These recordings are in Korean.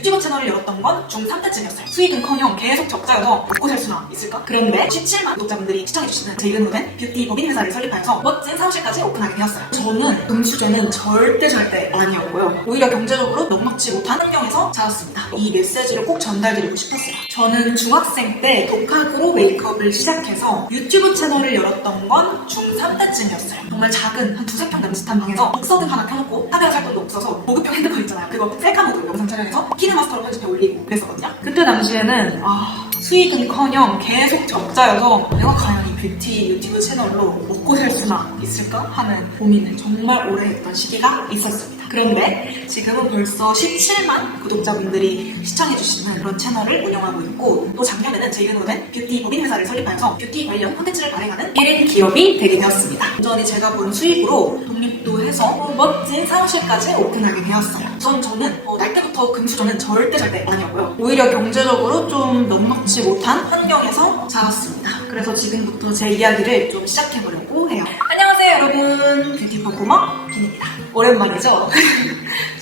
유튜브 채널을 열었던 건 중3 때쯤이었어요. 수익은커녕 계속 적자여서 먹고 살 수나 있을까? 그런데 17만 구독자분들이 시청해주시는 제 이름은 뷰티 법인 회사를 설립하여서 멋진 사무실까지 오픈하게 되었어요. 저는 금수저는 절대 아니었고요. 오히려 경제적으로 넉넉지 못한 환경에서 자랐습니다. 이 메시지를 꼭 전달드리고 싶었어요. 저는 중학생 때 독학으로 메이크업을 시작해서 유튜브 채널을 열었던 건 중3 때쯤이었어요. 정말 작은 한 두세 평 남짓한 방에서 독서등 하나 켜놓고 카메라 살 돈도 없어서 보급형 핸드폰 있잖아요. 그거 셀카 모드로 영상 촬영해서 키네마스터로 편집해 올리고 그랬었거든요. 그때 당시에는 수익은커녕 계속 적자여서 내가 과연 이 뷰티 유튜브 채널로 먹고 살 수나 있을까 하는 고민을 정말 오래 했던 시기가 있었습니다. 그런데 지금은 벌써 17만 구독자분들이 시청해주시는 그런 채널을 운영하고 있고, 또 작년에는 제 이름으로는 뷰티 법인 회사를 설립하여서 뷰티 관련 콘텐츠를 발행하는 1인 기업이 되게 되었습니다. 완전히 제가 번 수익으로 독립도 해서 멋진 사무실까지 오픈하게 되었어요. 저는 날 때부터 금수저는 절대 아니었고요. 오히려 경제적으로 좀 넉넉지 못한 환경에서 자랐습니다. 그래서 지금부터 제 이야기를 좀 시작해보려고 해요. 안녕하세요 여러분, 뷰티 퍼포머 빈입니다. 오랜만이죠?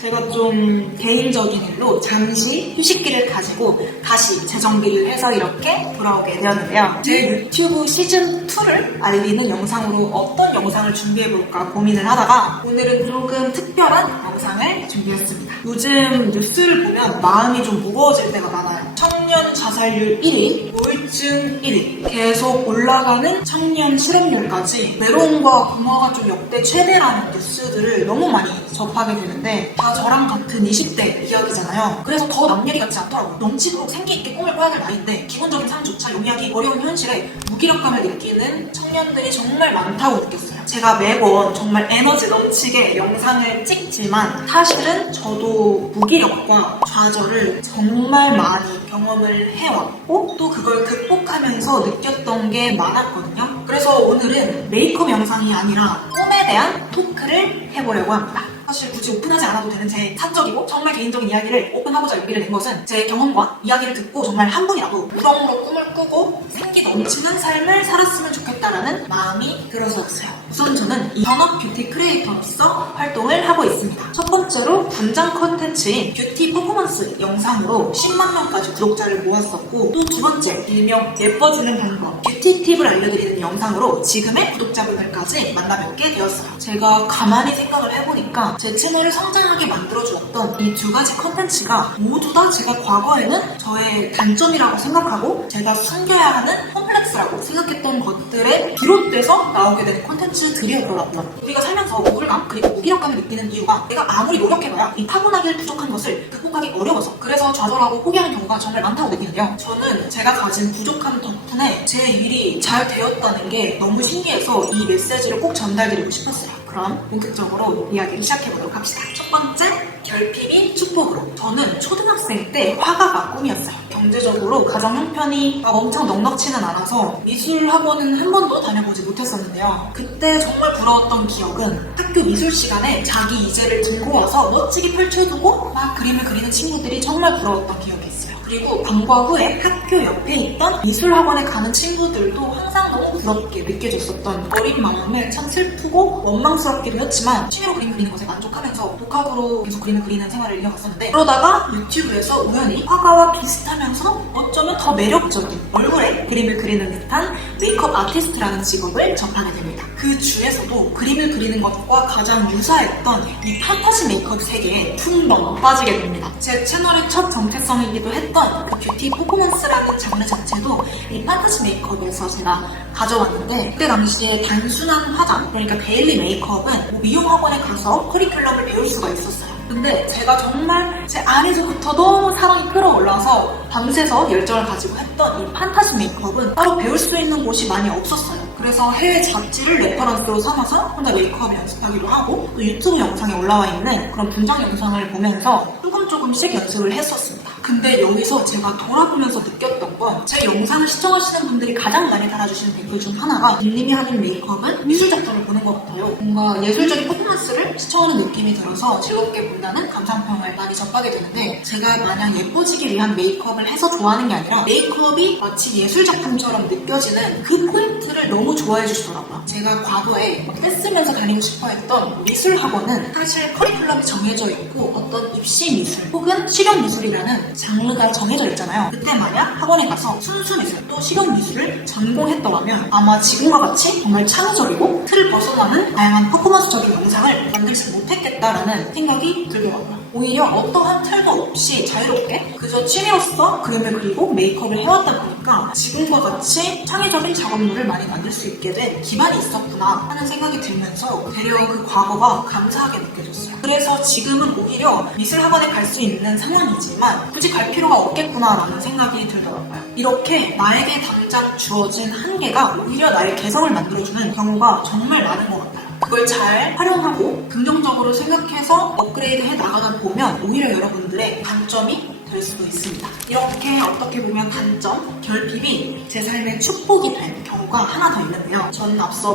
제가 좀 개인적인 일로 잠시 휴식기를 가지고 다시 재정비를 해서 이렇게 돌아오게 되었는데요. 제 유튜브 시즌2를 알리는 영상으로 어떤 영상을 준비해볼까 고민을 하다가 오늘은 조금 특별한 영상을 준비했습니다. 요즘 뉴스를 보면 마음이 좀 무거워질 때가 많아요. 청년 자살률 1위, 우울증 1위, 계속 올라가는 청년 실업률까지 외로움과 공허가 좀 역대 최대라는 뉴스들을 너무 많이 접하게 되는데 다 저랑 같은 20대 이야기잖아요. 그래서 더 남 얘기 같지 않더라고요. 넘치도록 생기있게 꿈을 꿔야 될 나이인데 기본적인 삶조차 영위하기 어려운 현실에 무기력감을 느끼는 청년들이 정말 많다고 느꼈어요. 제가 매번 정말 에너지 넘치게 영상을 찍지만 사실은 저도 무기력과 좌절을 정말 많이 경험을 해왔고 또 그걸 극복하면서 느꼈던 게 많았거든요. 그래서 오늘은 메이크업 영상이 아니라 꿈에 대한 토크를 해보려고 합니다. 사실 굳이 오픈하지 않아도 되는 제 사적이고 정말 개인적인 이야기를 오픈하고자 용기를 낸 것은 제 경험과 이야기를 듣고 정말 한 분이라도 무덤으로 꿈을 꾸고 생기 넘치는 삶을 살았으면 좋겠다라는 마음이 들어서였어요. 우선 저는 이 전업 뷰티 크리에이터로서 활동을 하고 있습니다. 첫 번째로 분장 컨텐츠인 뷰티 퍼포먼스 영상으로 10만 명까지 구독자를 모았었고, 또 두 번째 일명 예뻐지는 방법 뷰티 팁을 알려드리는 영상으로 지금의 구독자분들까지 만나뵙게 되었어요. 제가 가만히 생각을 해보니까 제 채널을 성장하게 만들어주었던 이 두 가지 컨텐츠가 모두 다 제가 과거에는 저의 단점이라고 생각하고 제가 숨겨야 하는 컴플렉스라고 생각했던 것들에 비롯돼서 나오게 된 컨텐츠들이었더라고요. 우리가 살면서 우울감 그리고 무기력감을 느끼는 이유가 내가 아무리 노력해봐야 이 타고나길 부족한 것을 극복하기 어려워서 그래서 좌절하고 포기하는 경우가 정말 많다고 느끼는데요. 저는 제가 가진 부족함 덕분에 제 일이 잘 되었다는 게 너무 신기해서 이 메시지를 꼭 전달드리고 싶었어요. 그럼 본격적으로 이야기를 시작해보도록 합시다. 첫 번째, 결핍이 축복으로. 저는 초등학생 때 화가가 꿈이었어요. 경제적으로 가정 형편이 엄청 넉넉치는 않아서 미술 학원은 한 번도 다녀보지 못했었는데요. 그때 정말 부러웠던 기억은 학교 미술 시간에 자기 이제를 들고 와서 멋지게 펼쳐두고 막 그림을 그리는 친구들이 정말 부러웠던 기억이 있어요. 그리고 방과 후에 학교 옆에 있던 미술학원에 가는 친구들도 항상 너무 부럽게 느껴졌었던 어린 마음에 참 슬프고 원망스럽기도 했지만 취미로 그림 그리는 것에 만족하면서 독학으로 계속 그림을 그리는 생활을 이어갔었는데, 그러다가 유튜브에서 우연히 화가와 비슷하면서 어쩌면 더 매력적인 얼굴에 그림을 그리는 듯한 메이크업 아티스트라는 직업을 접하게 됩니다. 그 중에서도 그림을 그리는 것과 가장 유사했던 이 판타지 메이크업 세계에 푹 넘어 빠지게 됩니다. 제 채널의 첫 정체성이기도 했던 그 뷰티 퍼포먼스라는 장르 자체도 이 판타지 메이크업에서 제가 가져왔는데, 그때 당시에 단순한 화장, 그러니까 데일리 메이크업은 미용 학원에 가서 커리큘럼을 배울 수가 있었어요. 근데 제가 정말 제 안에서부터 너무 사랑이 끌어올라서 밤새서 열정을 가지고 했던 이 판타지 메이크업은 따로 배울 수 있는 곳이 많이 없었어요. 그래서 해외 잡지를 레퍼런스로 삼아서 혼자 메이크업을 연습하기도 하고, 또 유튜브 영상에 올라와 있는 그런 분장 영상을 보면서 조금씩 연습을 했었습니다. 근데 여기서 제가 돌아보면서 느꼈던 들었던 건 제 영상을 시청하시는 분들이 가장 많이 달아주시는 댓글 중 하나가 님이 하는 메이크업은 미술 작품을 보는 것 같아요. 뭔가 예술적인 퍼포먼스를 시청하는 느낌이 들어서 즐겁게 본다는 감상평을 많이 접하게 되는데 제가 마냥 예뻐지기 위한 메이크업을 해서 좋아하는 게 아니라 메이크업이 마치 예술 작품처럼 느껴지는 그 포인트를 너무 좋아해 주시더라고요. 제가 과거에 막 떼쓰면서 다니고 싶어 했던 미술 학원은 사실 커리큘럼이 정해져 있고 어떤 입시 미술 혹은 실용 미술이라는 장르가 정해져 있잖아요. 그때 만약 학원에 가서 순수 미술 또 실용 미술을 전공했더라면 아마 지금과 같이 정말 창의적이고 틀을 벗어나는 다양한 퍼포먼스적인 영상을 만들지 못했겠다라는 생각이 들더라고요. 오히려 어떠한 틀도 없이 자유롭게 그저 취미로서 그림을 그리고 메이크업을 해왔다 보니까 지금과 같이 창의적인 작업물을 많이 만들 수 있게 된 기반이 있었구나 하는 생각이 들면서 되려 그 과거가 감사하게 느껴졌어요. 그래서 지금은 오히려 미술학원에 갈 수 있는 상황이지만 굳이 갈 필요가 없겠구나라는 생각이 들더라고요. 이렇게 나에게 당장 주어진 한계가 오히려 나의 개성을 만들어주는 경우가 정말 많은 것 같아요. 그걸 잘 활용하고 긍정적으로 생각해서 업그레이드 해 나가다 보면 오히려 여러분들의 단점이 될 수도 있습니다. 이렇게 어떻게 보면 단점, 결핍이 제 삶의 축복이 된 경우가 하나 더 있는데요. 저는 앞서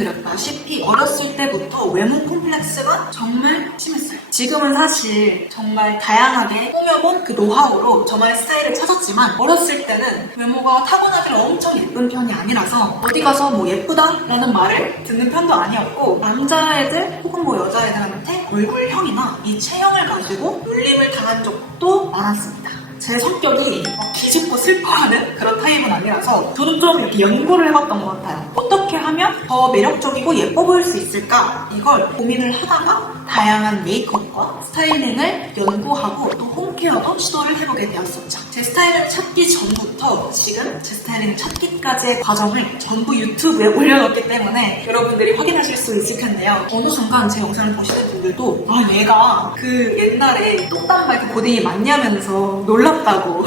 말씀드렸다시피 어렸을 때부터 외모 콤플렉스가 정말 심했어요. 지금은 사실 정말 다양하게 꾸며본 그 노하우로 저만의 스타일을 찾았지만 어렸을 때는 외모가 타고나길 엄청 예쁜 편이 아니라서 어디 가서 뭐 예쁘다라는 말을 듣는 편도 아니었고 남자애들 혹은 뭐 여자애들한테 얼굴형이나 이 체형을 가지고 놀림을 당한 적도 많았습니다. 제 성격이 기죽고 슬퍼하는 그런 타입은 아니라서 저도 좀 이렇게 연구를 해봤던 것 같아요. 어떻게 하면 더 매력적이고 예뻐 보일 수 있을까? 이걸 고민을 하다가 다양한 메이크업과 스타일링을 연구하고 또 홈케어도 시도를 해보게 되었었죠. 제 스타일을 찾기 전부터 지금 제 스타일링을 찾기까지의 과정을 전부 유튜브에 올려놓기 때문에 여러분들이 확인하실 수 있을 텐데요. 어느 순간 제 영상을 보시는 분들도 아 얘가 그 옛날에 똑단발 그 고딩이 맞냐면서 놀랍다고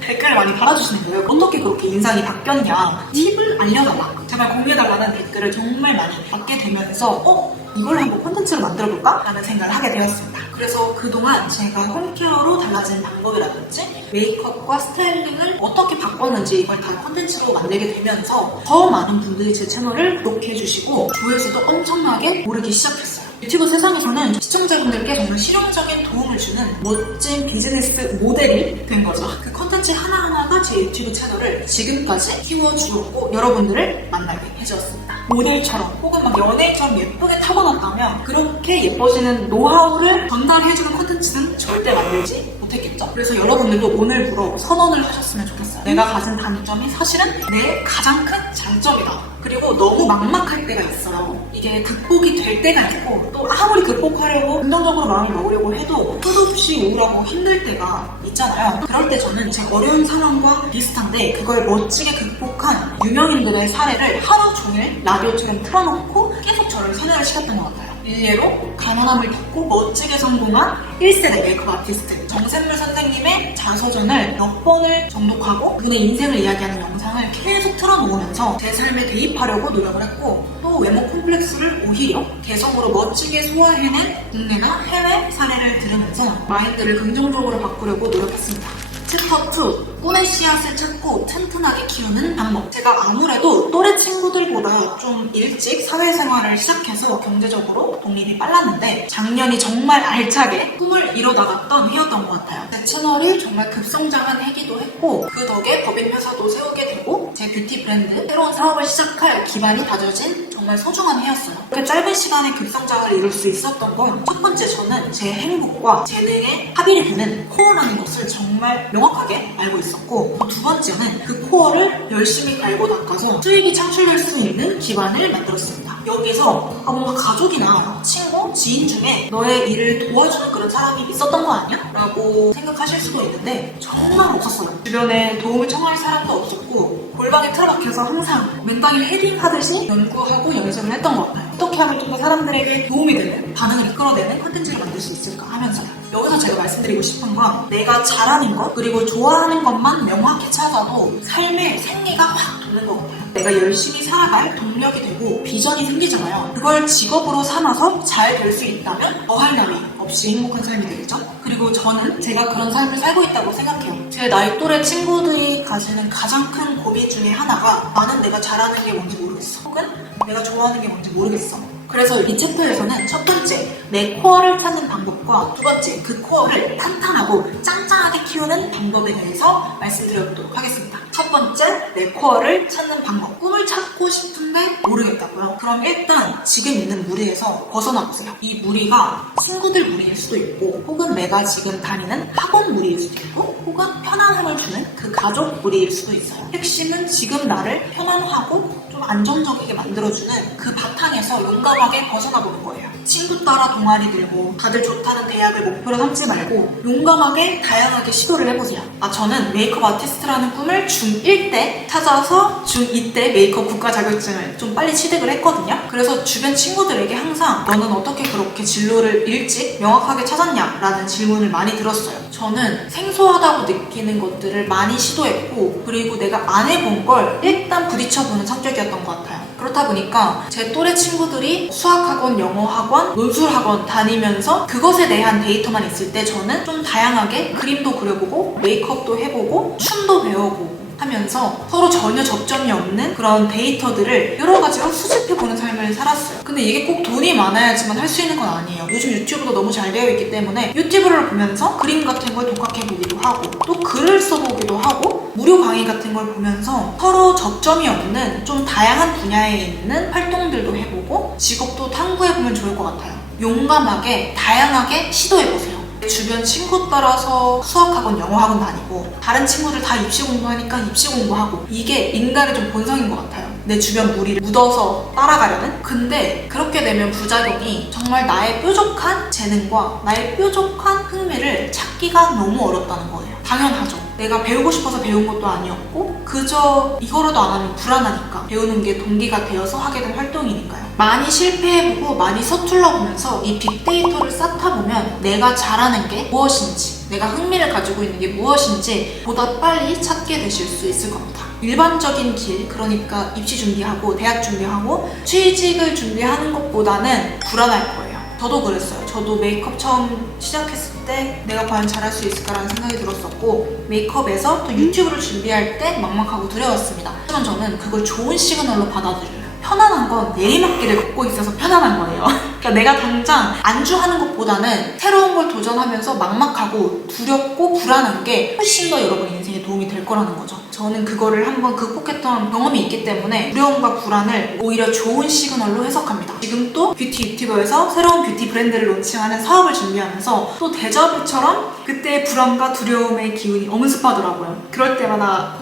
댓글을 많이 달아주시는 거예요. 어떻게 그렇게 인상이 바뀌었냐 팁을 알려달라 제발 공유해달라는 댓글을 정말 많이 받게 되면서 이걸 한번 콘텐츠로 만들어볼까? 라는 생각을 하게 되었습니다. 그래서 그동안 제가 홈케어로 달라진 방법이라든지 메이크업과 스타일링을 어떻게 바꿨는지 이걸 다 콘텐츠로 만들게 되면서 더 많은 분들이 제 채널을 구독해주시고 조회수도 엄청나게 오르기 시작했어요. 유튜브 세상에서는 시청자분들께 정말 실용적인 도움을 주는 멋진 비즈니스 모델이 된 거죠. 그 콘텐츠 하나하나가 제 유튜브 채널을 지금까지 키워주었고 여러분들을 만나게 해주었습니다. 모델처럼 혹은 막 연예인처럼 예쁘게 타고났다면 그렇게 예뻐지는 노하우를 전달해주는 콘텐츠는 절대 만들지 못했겠죠? 그래서 여러분들도 오늘부로 선언을 하셨으면 좋겠어요. 내가 가진 단점이 사실은 내 가장 큰 장점이다. 그리고 너무 막막할 때가 있어요. 이게 극복이 될 때가 있고 또 아무리 극복하려고 긍정적으로 마음을 먹으려고 해도 끝없이 우울하고 힘들 때가 있잖아요. 그럴 때 저는 제 어려운 상황과 비슷한데 그걸 멋지게 극복한 유명인들의 사례를 하루 종일 라디오처럼 틀어놓고 계속 저를 세뇌를 시켰던 것 같아요. 일례로 가난함을 딛고 멋지게 성공한 1세대 메이크업 아티스트 정샘물 선생님의 자서전을 몇 번을 정독하고 그분의 인생을 이야기하는 영상을 계속 틀어놓으면서 제 삶에 대입하려고 노력을 했고 또 외모 콤플렉스를 오히려 개성으로 멋지게 소화해낸 국내나 해외 사례를 들으면서 마인드를 긍정적으로 바꾸려고 노력했습니다. 챕터 2. 꿈의 씨앗을 찾고 튼튼하게 키우는 방법. 제가 아무래도 또래 친구들보다 좀 일찍 사회생활을 시작해서 경제적으로 독립이 빨랐는데 작년이 정말 알차게 꿈을 이뤄나갔던 해였던 것 같아요. 제 채널이 정말 급성장한 해기도 했고 그 덕에 법인 회사도 세우게 되고 제 뷰티 브랜드 새로운 사업을 시작할 기반이 다져진 정말 소중한 해였어요. 그렇게 짧은 시간에 급성장을 이룰 수 있었던 건 첫 번째 저는 제 행복과 재능의 합일이 되는 코어라는 것을 정말 명확하게 알고 있었고 두 번째는 그 코어를 열심히 갈고 닦아서 수익이 창출될 수 있는 기반을 만들었습니다. 여기서 뭔가 가족이나 친구, 지인 중에 너의 일을 도와주는 그런 사람이 있었던 거 아니야? 라고 생각하실 수도 있는데 정말 없었어요. 주변에 도움을 청할 사람도 없었고 골방에 틀어박혀서 항상 맨땅에 헤딩하듯이 연구하고 연습을 했던 것 같아요. 어떻게 하면 좀 더 사람들에게 도움이 되는 반응을 이끌어내는 콘텐츠를 만들 수 있을까 하면서 여기서 제가 말씀드리고 싶은 건 내가 잘하는 것 그리고 좋아하는 것만 명확히 찾아도 삶의 생기가 확 도는 것 같아요. 내가 열심히 살아갈 동력이 되고 비전이 생기잖아요. 그걸 직업으로 삼아서 잘 될 수 있다면 더할 나위 없이 행복한 삶이 되겠죠? 그리고 저는 제가 그런 삶을 살고 있다고 생각해요. 제 나이 또래 친구들이 가지는 가장 큰 고민 중에 하나가 나는 내가 잘하는 게 뭔지 모르겠어. 혹은 내가 좋아하는 게 뭔지 모르겠어. 그래서 이 챕터에서는 첫 번째, 내 코어를 찾는 방법과 두 번째, 그 코어를 탄탄하고 짱짱하게 키우는 방법에 대해서 말씀드려보도록 하겠습니다. 첫 번째, 내 코어를 찾는 방법. 꿈을 찾고 싶은데 모르겠다고요? 그럼 일단 지금 있는 무리에서 벗어나보세요. 이 무리가 친구들 무리일 수도 있고 혹은 내가 지금 다니는 학원 무리일 수도 있고 혹은 편안함을 주는 그 가족 무리일 수도 있어요. 핵심은 지금 나를 편안하고 좀 안정적이게 만들어주는 그 바탕에서 용감하게 벗어나보는 거예요. 친구 따라 동아리 들고 다들 좋다는 대학을 목표로 삼지 말고 용감하게 다양하게 시도를 해보세요. 저는 메이크업 아티스트라는 꿈을 중1 때 찾아서 중2 때 메이크업 국가 자격증을 좀 빨리 취득을 했거든요. 그래서 주변 친구들에게 항상 너는 어떻게 그렇게 진로를 일찍 명확하게 찾았냐? 라는 질문을 많이 들었어요. 저는 생소하다고 느끼는 것들을 많이 시도했고 그리고 내가 안 해본 걸 일단 부딪혀보는 성격이었던 것 같아요. 그렇다 보니까 제 또래 친구들이 수학학원, 영어학원, 논술학원 다니면서 그것에 대한 데이터만 있을 때 저는 좀 다양하게 그림도 그려보고 메이크업도 해보고 춤도 배워보고 하면서 서로 전혀 접점이 없는 그런 데이터들을 여러 가지로 수집해보는 삶을 살았어요. 근데 이게 꼭 돈이 많아야지만 할 수 있는 건 아니에요. 요즘 유튜브도 너무 잘 되어 있기 때문에 유튜브를 보면서 그림 같은 걸 독학해보기도 하고 또 글을 써보기도 하고 무료 강의 같은 걸 보면서 서로 접점이 없는 좀 다양한 분야에 있는 활동들도 해보고 직업도 탐구해보면 좋을 것 같아요. 용감하게 다양하게 시도해보세요. 주변 친구 따라서 수학학원, 영어학원 다니고 다른 친구들 다 입시 공부하니까 입시 공부하고 이게 인간의 좀 본성인 것 같아요. 내 주변 무리를 묻어서 따라가려는? 근데 그렇게 되면 부작용이 정말 나의 뾰족한 재능과 나의 뾰족한 흥미를 찾기가 너무 어렵다는 거예요. 당연하죠. 내가 배우고 싶어서 배운 것도 아니었고 그저 이거라도 안 하면 불안하니까 배우는 게 동기가 되어서 하게 된 활동이니까요. 많이 실패해보고 많이 서툴러 보면서 이 빅데이터를 쌓다 보면 내가 잘하는 게 무엇인지 내가 흥미를 가지고 있는 게 무엇인지 보다 빨리 찾게 되실 수 있을 겁니다. 일반적인 길, 그러니까 입시 준비하고 대학 준비하고 취직을 준비하는 것보다는 불안할 거예요. 저도 그랬어요. 저도 메이크업 처음 시작했을 때 내가 과연 잘할 수 있을까라는 생각이 들었었고 메이크업에서 또 유튜브를 준비할 때 막막하고 두려웠습니다. 하지만 저는 그걸 좋은 시그널로 받아들여요. 편안한 건 내리막길을 걷고 있어서 편안한 거예요. 그러니까 내가 당장 안주하는 것보다는 새로운 걸 도전하면서 막막하고 두렵고 불안한 게 훨씬 더 여러분 인생에 도움이 될 거라는 거죠. 저는 그거를 한번 극복했던 경험이 있기 때문에 두려움과 불안을 오히려 좋은 시그널로 해석합니다. 지금 또 뷰티 유튜버에서 새로운 뷰티 브랜드를 론칭하는 사업을 준비하면서 또 데자뷰처럼 그때의 불안과 두려움의 기운이 엄습하더라고요. 그럴 때마다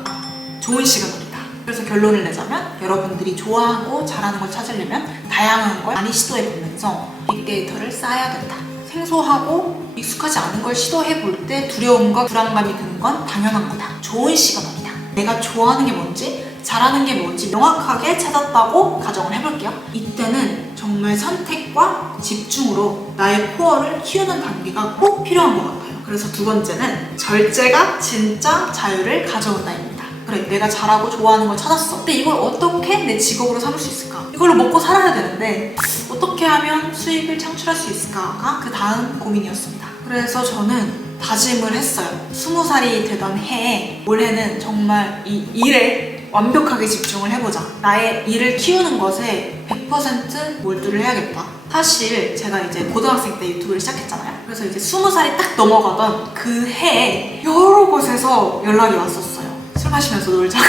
좋은 시그널이다. 그래서 결론을 내자면 여러분들이 좋아하고 잘하는 걸 찾으려면 다양한 걸 많이 시도해보면서 빅데이터를 쌓아야 된다. 생소하고 익숙하지 않은 걸 시도해볼 때 두려움과 불안감이 드는 건 당연한 거다. 좋은 시그널이다. 내가 좋아하는 게 뭔지 잘하는 게 뭔지 명확하게 찾았다고 가정을 해볼게요. 이때는 정말 선택과 집중으로 나의 코어를 키우는 단계가 꼭 필요한 것 같아요. 그래서 두 번째는 절제가 진짜 자유를 가져온다입니다. 그래, 내가 잘하고 좋아하는 걸 찾았어. 근데 이걸 어떻게 내 직업으로 삼을 수 있을까? 이걸로 먹고 살아야 되는데 어떻게 하면 수익을 창출할 수 있을까가 그 다음 고민이었습니다. 그래서 저는 다짐을 했어요. 20살이 되던 해에 올해는 정말 이 일에 완벽하게 집중을 해보자. 나의 일을 키우는 것에 100% 몰두를 해야겠다. 사실 제가 이제 고등학생 때 유튜브를 시작했잖아요. 그래서 이제 20살이 딱 넘어가던 그 해에 여러 곳에서 연락이 왔었어요. 술 마시면서 놀자고.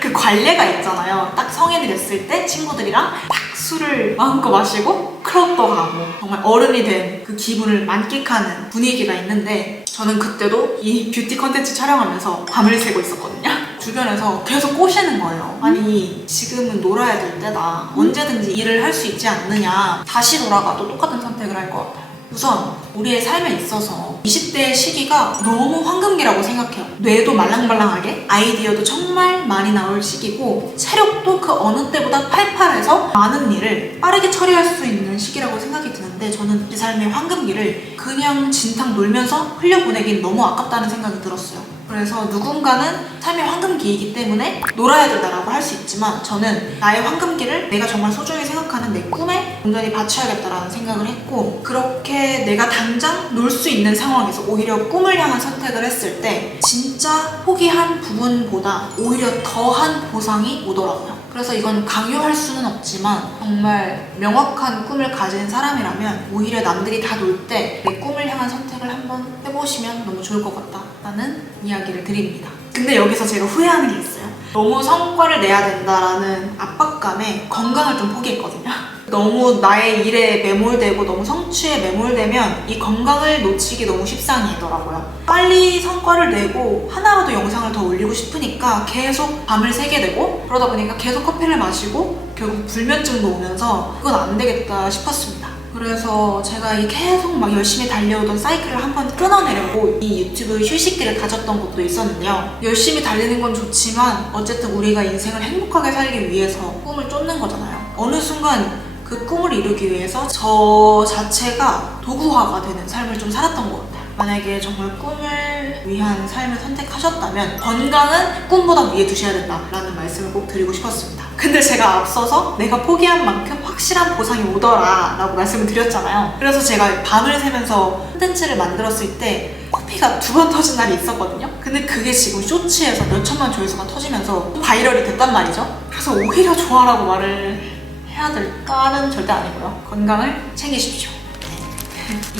그 관례가 있잖아요. 딱 성인이 됐을 때 친구들이랑 딱 술을 마음껏 마시고 클럽도 가고 정말 어른이 된 그 기분을 만끽하는 분위기가 있는데 저는 그때도 이 뷰티 컨텐츠 촬영하면서 밤을 새고 있었거든요. 주변에서 계속 꼬시는 거예요. 아니 지금은 놀아야 될 때다. 언제든지 일을 할 수 있지 않느냐. 다시 돌아가도 똑같은 선택을 할 것 같아요. 우선 우리의 삶에 있어서 20대의 시기가 너무 황금기라고 생각해요. 뇌도 말랑말랑하게 아이디어도 정말 많이 나올 시기고 체력도 그 어느 때보다 팔팔해서 많은 일을 빠르게 처리할 수 있는 시기라고 생각이 드는데 저는 이 삶의 황금기를 그냥 진탕 놀면서 흘려보내긴 너무 아깝다는 생각이 들었어요. 그래서 누군가는 삶의 황금기이기 때문에 놀아야 된다라고 할 수 있지만 저는 나의 황금기를 내가 정말 소중히 생각하는 내 꿈에 온전히 바쳐야겠다라는 생각을 했고, 그렇게 내가 당장 놀 수 있는 상황에서 오히려 꿈을 향한 선택을 했을 때 진짜 포기한 부분보다 오히려 더한 보상이 오더라고요. 그래서 이건 강요할 수는 없지만 정말 명확한 꿈을 가진 사람이라면 오히려 남들이 다 놀 때 내 꿈을 향한 선택을 한번 해보시면 너무 좋을 것 같다라는 이야기를 드립니다. 근데 여기서 제가 후회하는 게 있어요. 너무 성과를 내야 된다라는 압박감에 건강을 좀 포기했거든요. 너무 나의 일에 매몰되고 너무 성취에 매몰되면 이 건강을 놓치기 너무 십상이더라고요. 빨리 성과를 내고 하나라도 영상을 더 올리고 싶으니까 계속 밤을 새게 되고, 그러다 보니까 계속 커피를 마시고 결국 불면증도 오면서 그건 안 되겠다 싶었습니다. 그래서 제가 이 계속 막 열심히 달려오던 사이클을 한번 끊어내려고 이 유튜브 휴식기를 가졌던 것도 있었는데요. 열심히 달리는 건 좋지만 어쨌든 우리가 인생을 행복하게 살기 위해서 꿈을 쫓는 거잖아요. 어느 순간 그 꿈을 이루기 위해서 저 자체가 도구화가 되는 삶을 좀 살았던 것 같아요. 만약에 정말 꿈을 위한 삶을 선택하셨다면 건강은 꿈보다 위에 두셔야 된다라는 말씀을 꼭 드리고 싶었습니다. 근데 제가 앞서서 내가 포기한 만큼 확실한 보상이 오더라 라고 말씀을 드렸잖아요. 그래서 제가 밤을 새면서 콘텐츠를 만들었을 때 커피가 2번 터진 날이 있었거든요. 근데 그게 지금 쇼츠에서 몇천만 조회수가 터지면서 바이럴이 됐단 말이죠. 그래서 오히려 좋아라고 말을 해야 될까는 절대 아니고요. 건강을 챙기십시오.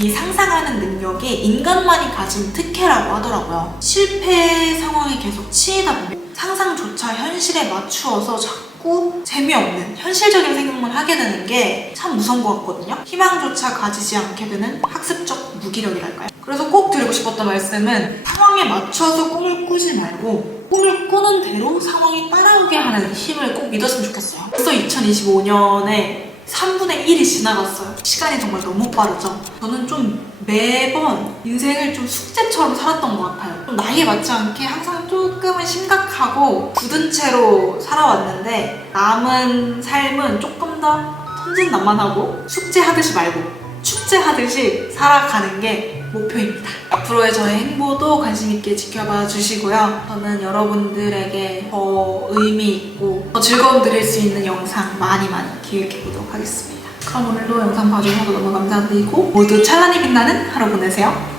이 상상하는 능력이 인간만이 가진 특혜라고 하더라고요. 실패 상황에 계속 치이다 보면 상상조차 현실에 맞추어서 자꾸 재미없는 현실적인 생각만 하게 되는 게 참 무서운 것 같거든요. 희망조차 가지지 않게 되는 학습적 무기력이랄까요? 그래서 꼭 드리고 싶었던 말씀은 상황에 맞춰서 꿈을 꾸지 말고 꿈을 꾸는 대로 상황이 따라오게 하는 힘을 꼭 믿었으면 좋겠어요. 벌써 2025년에 3분의 1이 지나갔어요. 시간이 정말 너무 빠르죠. 저는 좀 매번 인생을 좀 숙제처럼 살았던 것 같아요. 좀 나이에 맞지 않게 항상 조금은 심각하고 굳은 채로 살아왔는데 남은 삶은 조금 더 천진난만하고 숙제하듯이 말고 축제하듯이 살아가는 게 목표입니다. 앞으로의 저의 행보도 관심 있게 지켜봐 주시고요. 저는 여러분들에게 더 의미 있고 더 즐거움 드릴 수 있는 영상 많이 기획해 보도록 하겠습니다. 그럼 오늘도 영상 봐주셔서 너무 감사드리고 모두 찬란히 빛나는 하루 보내세요.